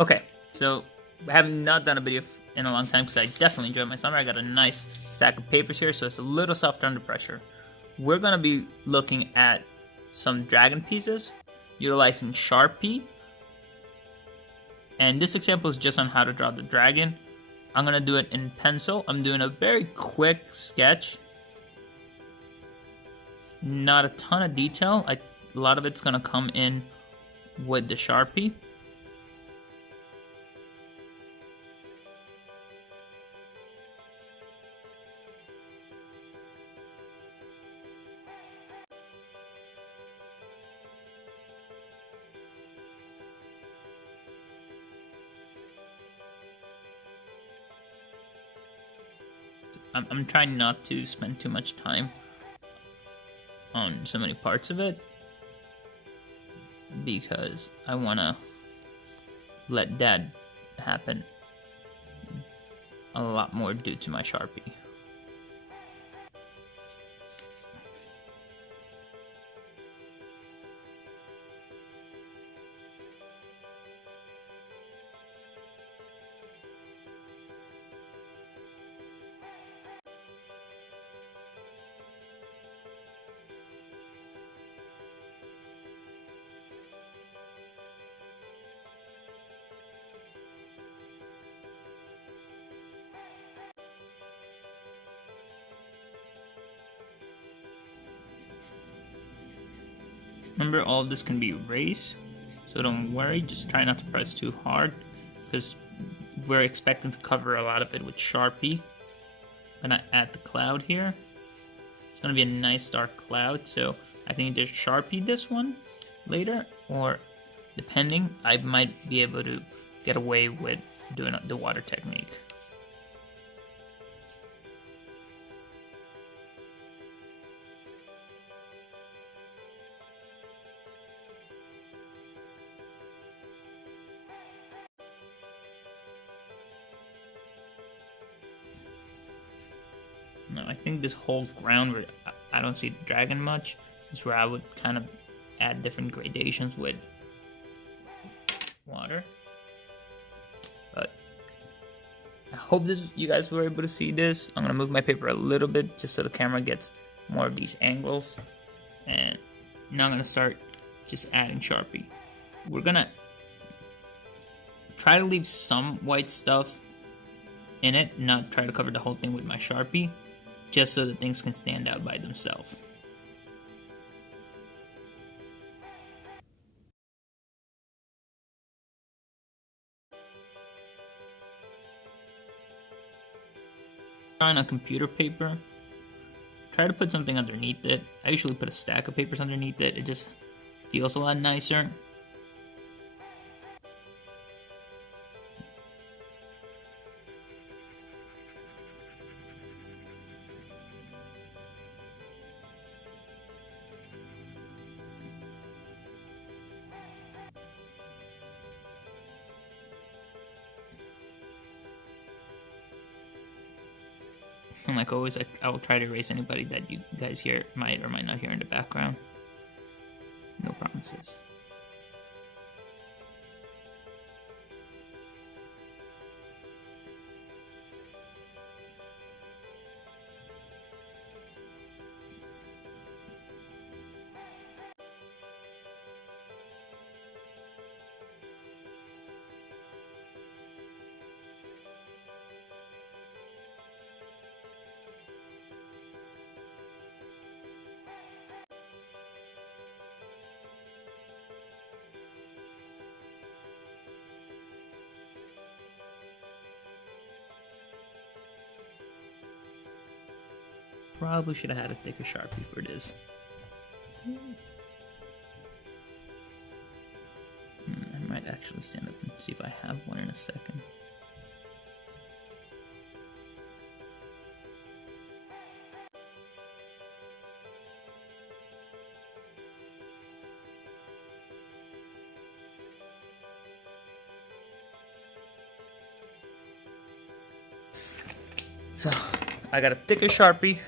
Okay, so I have not done a video in a long time because I definitely enjoyed my summer. I got a nice stack of papers here, so it's a little softer under pressure. We're gonna be looking at some dragon pieces, utilizing Sharpie. And this example is just on how to draw the dragon. I'm gonna do it in pencil. I'm doing a very quick sketch. Not a ton of detail. A lot of it's gonna come in with the Sharpie. I'm trying not to spend too much time on so many parts of it because I want to let that happen a lot more due to my Sharpie. Remember, all of this can be erased, so don't worry, just try not to press too hard, because we're expecting to cover a lot of it with Sharpie. I'm gonna add the cloud here. It's gonna be a nice dark cloud, so I think just Sharpie this one later, or depending, I might be able to get away with doing the water technique. No, I think this whole ground where I don't see the dragon much is where I would kind of add different gradations with water. But I hope you guys were able to see this. I'm gonna move my paper a little bit just so the camera gets more of these angles. And now I'm gonna start just adding Sharpie. We're gonna try to leave some white stuff in it, not try to cover the whole thing with my Sharpie, just so that things can stand out by themselves. On a computer paper, try to put something underneath it. I usually put a stack of papers underneath it. It just feels a lot nicer. And like always, I will try to erase anybody that you guys hear might or might not hear in the background. No promises. Probably should have had a thicker Sharpie for this. I might actually stand up and see if I have one in a second. So, I got a thicker Sharpie.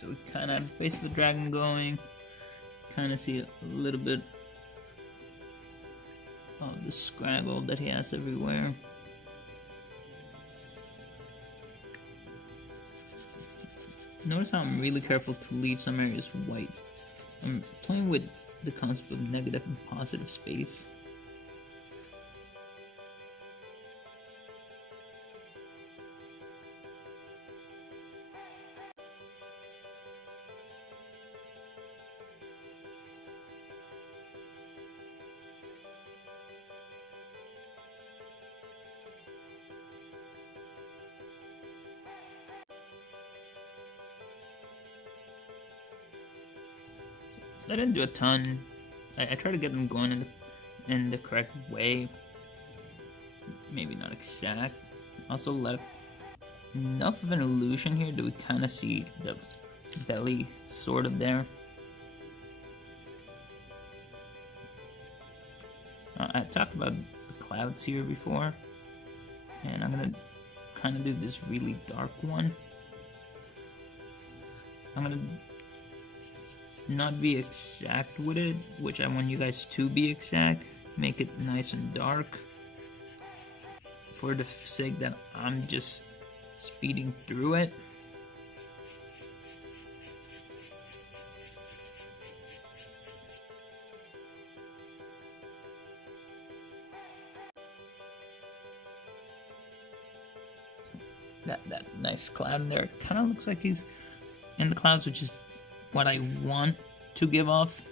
So we kind of have the face of the dragon going. Kind of see a little bit of the scraggle that he has everywhere. Notice how I'm really careful to leave some areas white. I'm playing with the concept of negative and positive space. I didn't do a ton. I try to get them going in the correct way. Maybe not exact. Also left enough of an illusion here that we kind of see the belly sort of there. I talked about the clouds here before, and I'm gonna kind of do this really dark one. I'm gonna not be exact with it, which I want you guys to be exact. Make it nice and dark for the sake that I'm just speeding through it. That nice cloud in there, it kind of looks like he's in the clouds, which is what I want to give off.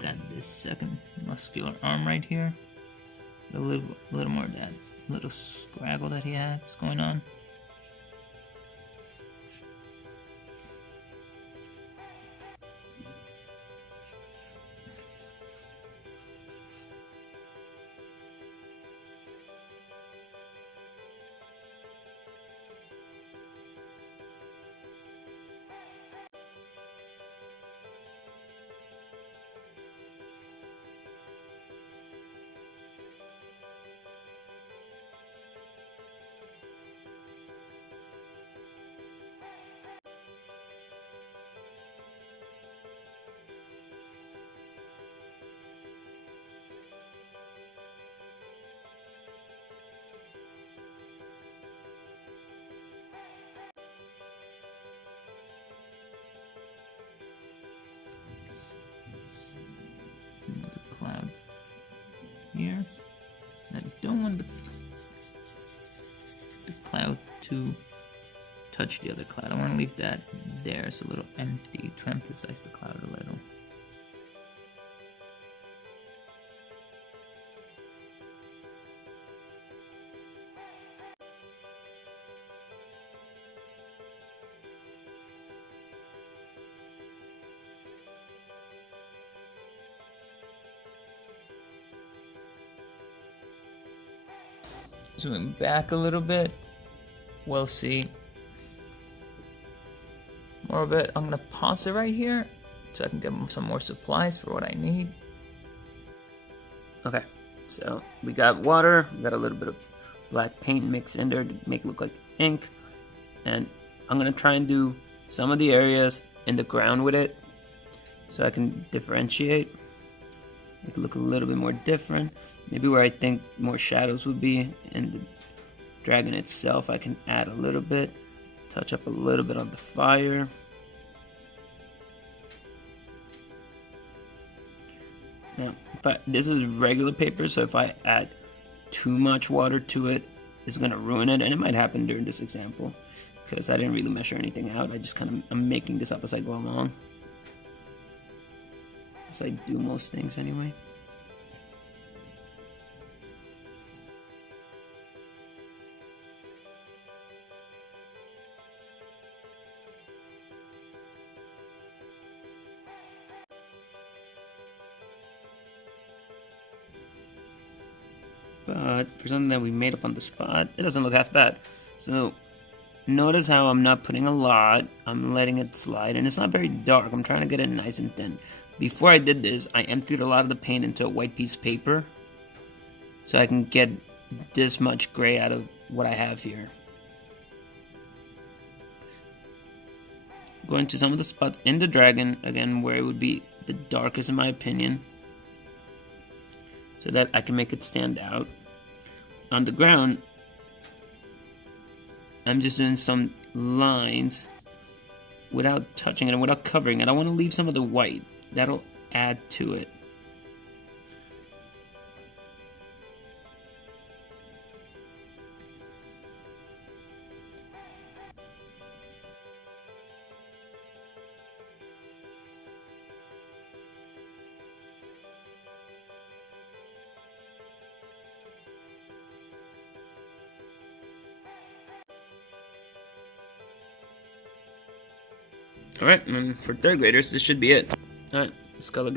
Got this second muscular arm right here. A little more of that little scraggle that he has going on. Cloud here. I don't want the cloud to touch the other cloud. I want to leave that there. It's a little empty to emphasize the cloud a little. Zooming back a little bit, we'll see more of it. I'm gonna pause it right here so I can get some more supplies for what I need. Okay, so we got water, we got a little bit of black paint mixed in there to make it look like ink, and I'm gonna try and do some of the areas in the ground with it so I can differentiate, make it look a little bit more different. Maybe where I think more shadows would be in the dragon itself, I can add a little bit, touch up a little bit on the fire. Now, this is regular paper, so if I add too much water to it, it's gonna ruin it, and it might happen during this example because I didn't really measure anything out. I'm making this up as I go along, as I do most things anyway. But for something that we made up on the spot, it doesn't look half bad. So notice how I'm not putting a lot, I'm letting it slide, and it's not very dark. I'm trying to get it nice and thin. Before I did this, I emptied a lot of the paint into a white piece of paper so I can get this much gray out of what I have here. going to some of the spots in the dragon, again, where it would be the darkest in my opinion, so that I can make it stand out. On the ground, I'm just doing some lines without touching it and without covering it. I want to leave some of the white. That'll add to it. Alright, and for third graders, this should be it. Alright, Skull